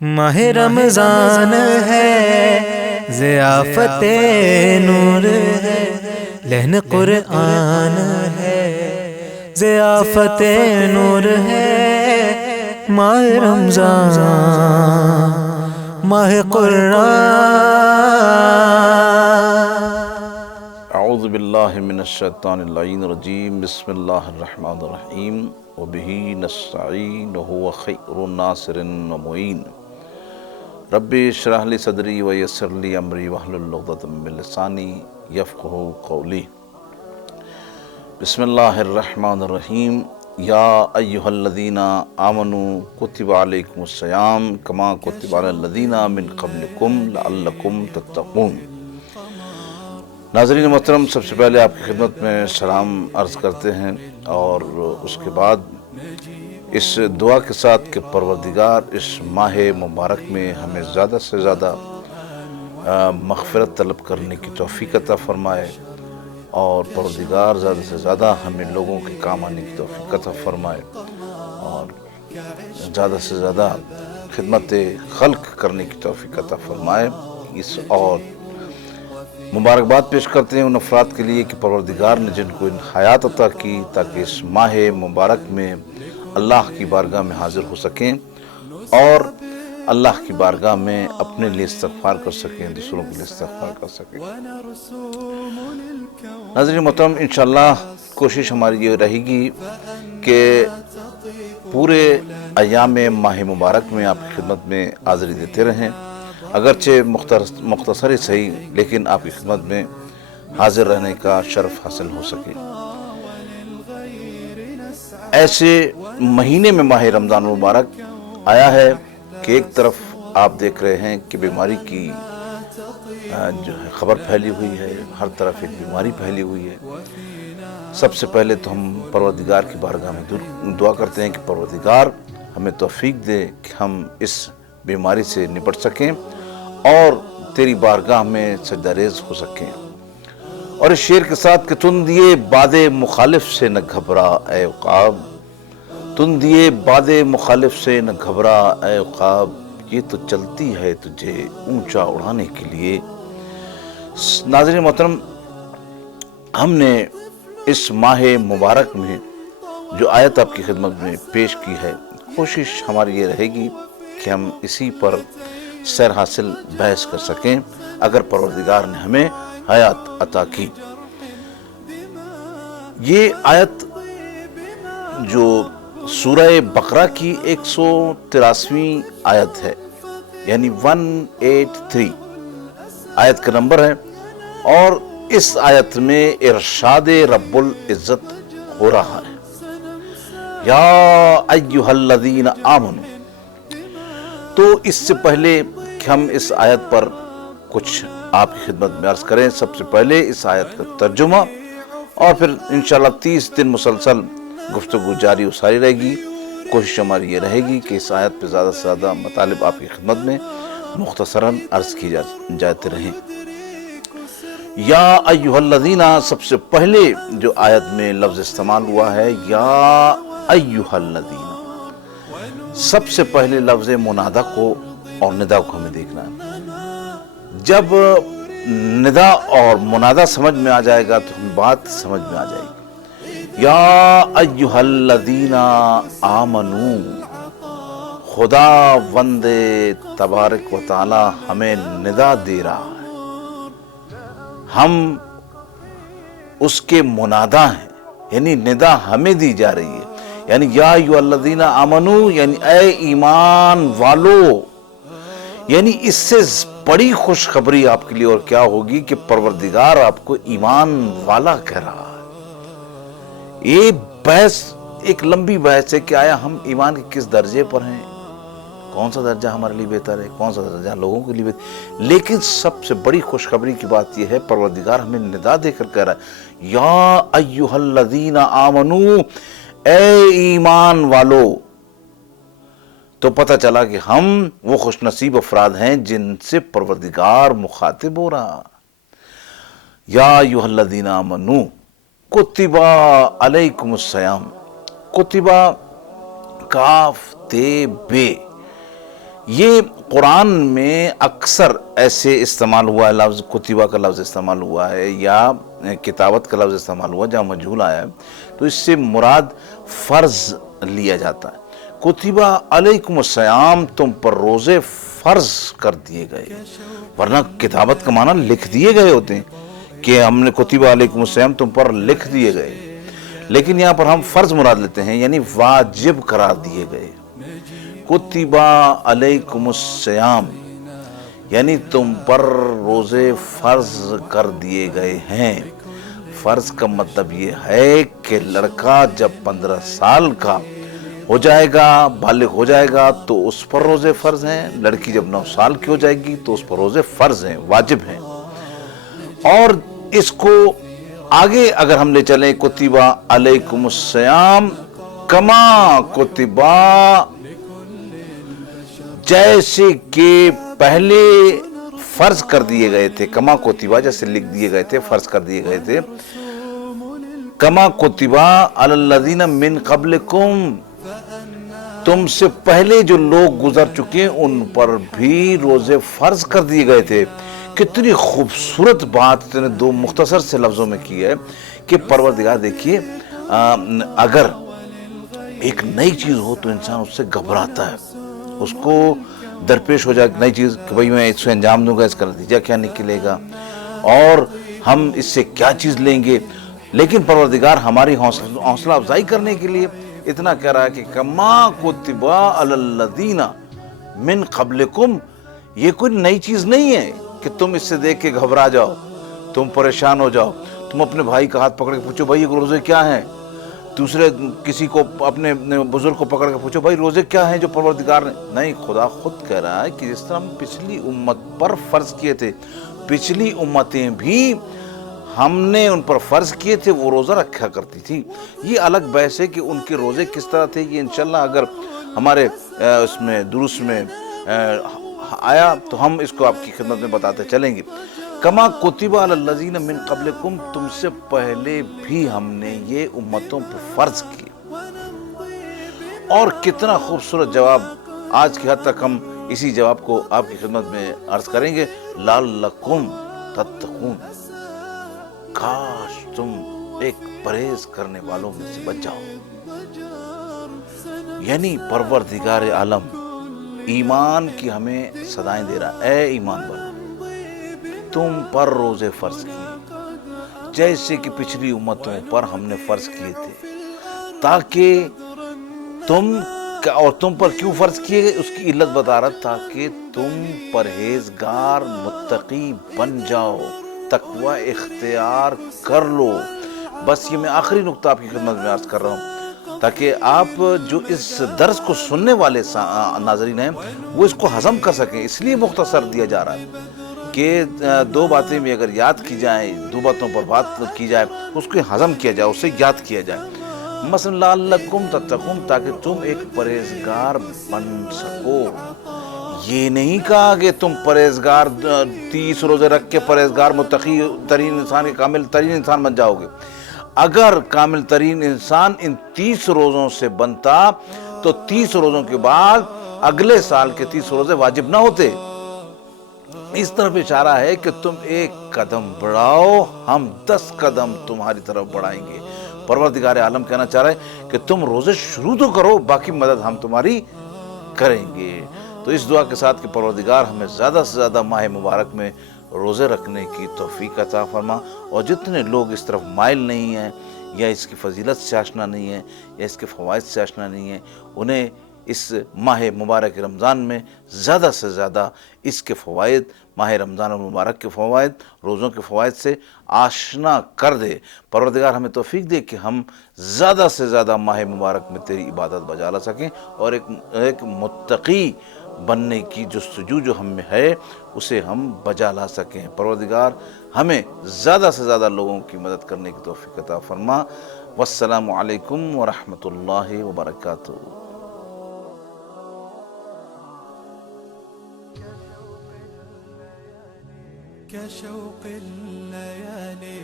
ماہ رمضان ہے، ضیافت نور ہے، لہن قرآن ہے، ضیافت نور ہے، ماہ رمضان ماہ قرآن۔ اعوذ باللہ من الشیطان اللعین الرجیم، بسم اللہ الرحمن الرحیم، وبہ نستعین وہو خیر ناصر ومعین۔ رب اشرح لی صدری ویسر لی امری واحلل عقدۃ من لسانی یفقہوا قولی۔ بسم اللہ الرحمن الرحیم، یا ایہا الذین آمنوا کتب علیکم الصیام کما کتب علی الذین من قبلکم لعلکم تتقون۔ ناظرین محترم، سب سے پہلے آپ کی خدمت میں سلام عرض کرتے ہیں، اور اس کے بعد اس دعا کے ساتھ کہ پروردگار اس ماہ مبارک میں ہمیں زیادہ سے زیادہ مغفرت طلب کرنے کی توفیق عطا فرمائے، اور پروردگار زیادہ سے زیادہ ہمیں لوگوں کے کام آنے کی توفیق عطا فرمائے، اور زیادہ سے زیادہ خدمت خلق کرنے کی توفیق عطا فرمائے۔ اس اور مبارکباد پیش کرتے ہیں ان افراد کے لیے کہ پروردگار نے جن کو حیات عطا کی تاکہ اس ماہ مبارک میں اللہ کی بارگاہ میں حاضر ہو سکیں اور اللہ کی بارگاہ میں اپنے لیے استغفار کر سکیں، دوسروں کے لیے استغفار کر سکیں۔ ناظرین محترم، انشاءاللہ کوشش ہماری یہ رہے گی کہ پورے ایام ماہ مبارک میں آپ کی خدمت میں حاضری دیتے رہیں، اگرچہ مختصر ہی صحیح، لیکن آپ کی خدمت میں حاضر رہنے کا شرف حاصل ہو سکے۔ ایسے مہینے میں ماہ رمضان المبارک آیا ہے کہ ایک طرف آپ دیکھ رہے ہیں کہ بیماری کی جو ہے خبر پھیلی ہوئی ہے، ہر طرف ایک بیماری پھیلی ہوئی ہے۔ سب سے پہلے تو ہم پروردگار کی بارگاہ میں دعا کرتے ہیں کہ پروردگار ہمیں توفیق دے کہ ہم اس بیماری سے نپٹ سکیں اور تیری بارگاہ میں سجدہ ریز ہو سکیں۔ اور اس شعر کے ساتھ کہ تن دیے باد مخالف سے نہ گھبرا اے عقاب، تن دیے باد مخالف سے نہ گھبرا اے عقاب، یہ تو چلتی ہے تجھے اونچا اڑانے کے لیے۔ ناظرین محترم، ہم نے اس ماہ مبارک میں جو آیت آپ کی خدمت میں پیش کی ہے، کوشش ہماری یہ رہے گی کہ ہم اسی پر سیر حاصل بحث کر سکیں اگر پروردگار نے ہمیں حیات عطا کی۔ یہ آیت جو سورہ بقرہ کی 183ویں آیت ہے، یعنی 183 آیت کا نمبر ہے، اور اس آیت میں ارشاد رب العزت ہو رہا ہے، یا ایہا الذین آمنوا۔ تو اس سے پہلے کہ ہم اس آیت پر کچھ آپ کی خدمت میں عرض کریں، سب سے پہلے اس آیت کا ترجمہ، اور پھر انشاءاللہ 30 دن مسلسل گفتگو جاری و ساری رہے گی۔ کوشش ہماری یہ رہے گی کہ اس آیت پہ زیادہ سے زیادہ مطالب آپ کی خدمت میں مختصراً عرض کی جاتے رہیں۔ یا ایہا الذین، سب سے پہلے جو آیت میں لفظ استعمال ہوا ہے یا ایہا الذین، سب سے پہلے لفظ منادہ کو اور ندا کو ہمیں دیکھنا ہے۔ جب ندا اور منادہ سمجھ میں آ جائے گا تو ہمیں بات سمجھ میں آ جائے گی۔ یا ایہا الذین آمنو، خدا وند تبارک و تعالی ہمیں ندا دے رہا ہے، ہم اس کے منادہ ہیں، یعنی ندا ہمیں دی جا رہی ہے۔ یعنی یا ایہا الذین آمنو یعنی اے ایمان والو، یعنی اس سے بڑی خوشخبری آپ کے لیے اور کیا ہوگی کہ پروردگار آپ کو ایمان والا کہہ رہا ہے۔ یہ بحث ایک لمبی بحث ہے کہ آیا ہم ایمان کے کس درجے پر ہیں، کون سا درجہ ہمارے لیے بہتر ہے، کون سا درجہ لوگوں کے لیے بہتر ہے، لیکن سب سے بڑی خوشخبری کی بات یہ ہے پروردگار ہمیں ندا دے کر کہہ رہا ہے، یا ایہا الذین آمنو، اے ایمان والو۔ تو پتہ چلا کہ ہم وہ خوش نصیب افراد ہیں جن سے پروردگار مخاطب ہو رہا۔ یا ایہا الذین آمنو کتب علیکم الصیام، کتبہ کاف تے بے، یہ قرآن میں اکثر ایسے استعمال ہوا ہے، لفظ کتبہ کا لفظ استعمال ہوا ہے یا کتابت کا لفظ استعمال ہوا جہاں مجہول آیا ہے، تو اس سے مراد فرض لیا جاتا ہے۔ کتبہ علیکم الصیام، تم پر روزے فرض کر دیے گئے، ورنہ کتابت کا معنی لکھ دیے گئے ہوتے ہیں کہ ہم نے کتبہ علیکم الصیام تم پر لکھ دیے گئے، لیکن یہاں پر ہم فرض مراد لیتے ہیں، یعنی واجب قرار دیے گئے۔ کتبہ علیکم الصیام یعنی تم پر روزے فرض کر دیے گئے ہیں۔ فرض کا مطلب یہ ہے کہ لڑکا جب 15 سال کا ہو جائے گا، بالغ ہو جائے گا تو اس پر روزے فرض ہیں، لڑکی جب 9 سال کی ہو جائے گی تو اس پر روزے فرض ہیں، واجب ہیں۔ اور اس کو آگے اگر ہم لے چلیں، کتبہ علیکم الصیام کما کتبہ، جیسے کہ پہلے فرض کر دیے گئے تھے، کما کتبہ جیسے لکھ دیے گئے تھے، فرض کر دیے گئے تھے، کما کتبہ علی الذین من قبلکم، تم سے پہلے جو لوگ گزر چکے ان پر بھی روزے فرض کر دیے گئے تھے۔ کتنی خوبصورت بات نے دو مختصر سے لفظوں میں کی ہے کہ پروردگار دیکھیے، اگر ایک نئی چیز ہو تو انسان اس سے گھبراتا ہے، اس کو درپیش ہو جائے نئی چیز کہ بھئی میں اس سے انجام دوں گا، اس کا نتیجہ کیا نکلے گا اور ہم اس سے کیا چیز لیں گے، لیکن پروردگار ہماری حوصلہ افزائی کرنے کے لیے اتنا کہہ رہا ہے کہ کما کتبہ علی الذین من قبلکم، یہ کوئی نئی چیز نہیں ہے کہ تم اس سے دیکھ کے گھبرا جاؤ، تم پریشان ہو جاؤ، تم اپنے بھائی کا ہاتھ پکڑ کے پوچھو بھائی یہ روزے کیا ہیں، دوسرے کسی کو اپنے بزرگ کو پکڑ کے پوچھو بھائی روزے کیا ہیں جو پروردگار نے، نہیں، خدا خود کہہ رہا ہے کہ جس طرح ہم پچھلی امت پر فرض کیے تھے، پچھلی امتیں بھی ہم نے ان پر فرض کیے تھے، وہ روزہ رکھا کرتی تھی۔ یہ الگ بحث ہے کہ ان کے روزے کس طرح تھے، یہ انشاءاللہ اگر ہمارے اس میں دروس میں آیا تو ہم اس کو آپ کی خدمت میں بتاتے چلیں گے۔ کما کتبہ علی الذین من قبلکم، تم سے پہلے بھی ہم نے یہ امتوں پر فرض کیے۔ اور کتنا خوبصورت جواب، آج کی حد تک ہم اسی جواب کو آپ کی خدمت میں عرض کریں گے، لعلکم تتقون، کاش تم ایک پرہیز کرنے والوں میں سے بچ جاؤ۔ یعنی پروردگار عالم ایمان کی ہمیں صدائیں دے رہا، اے ایمان والو، تم پر روزے فرض کیے جیسے کہ پچھلی امتوں پر ہم نے فرض کیے تھے، تاکہ تم پر کیوں فرض کیے گئے اس کی علت بتا رہا، تاکہ تم پرہیزگار متقی بن جاؤ، تقوی اختیار کر لو۔ بس یہ میں آخری نقطہ آپ کی خدمت میں عرض کر رہا ہوں تاکہ آپ جو اس درس کو سننے والے ناظرین ہیں وہ اس کو ہضم کر سکیں، اس لیے مختصر دیا جا رہا ہے کہ دو باتیں بھی اگر یاد کی جائیں، دو باتوں پر بات کی جائے، اس کو ہضم کیا جائے، اسے یاد کیا جائے۔ مثلا لعلکم تتقون، تاکہ تم ایک پرہیزگار بن سکو۔ یہ نہیں کہا کہ تم پرہیزگار 30 روزے رکھ کے پرہیزگار متقی ترین انسان، کامل ترین انسان بن جاؤ گے۔ اگر کامل ترین انسان ان 30 روزوں سے بنتا تو 30 روزوں کے بعد اگلے سال کے 30 روزے واجب نہ ہوتے۔ اس طرف اشارہ ہے کہ تم ایک قدم بڑھاؤ، ہم 10 قدم تمہاری طرف بڑھائیں گے۔ پروردگار عالم کہنا چاہ رہا ہے کہ تم روزے شروع تو کرو، باقی مدد ہم تمہاری کریں گے۔ تو اس دعا کے ساتھ کہ پروردگار ہمیں زیادہ سے زیادہ ماہ مبارک میں روزے رکھنے کی توفیق عطا فرما، اور جتنے لوگ اس طرف مائل نہیں ہیں یا اس کی فضیلت سے آشنا نہیں ہیں یا اس کے فوائد سے آشنا نہیں ہیں، انہیں اس ماہ مبارک رمضان میں زیادہ سے زیادہ اس کے فوائد، ماہ رمضان المبارک کے فوائد، روزوں کے فوائد سے آشنا کر دے۔ پروردگار ہمیں توفیق دے کہ ہم زیادہ سے زیادہ ماہ مبارک میں تیری عبادت بجا لا سکیں اور ایک متقی بننے کی جستجو جو ہم میں ہے اسے ہم بجا لا سکیں۔ پروردگار ہمیں زیادہ سے زیادہ لوگوں کی مدد کرنے کی توفیق عطا فرما۔ والسلام علیکم ورحمۃ اللہ وبرکاتہ۔ كشوق الليالي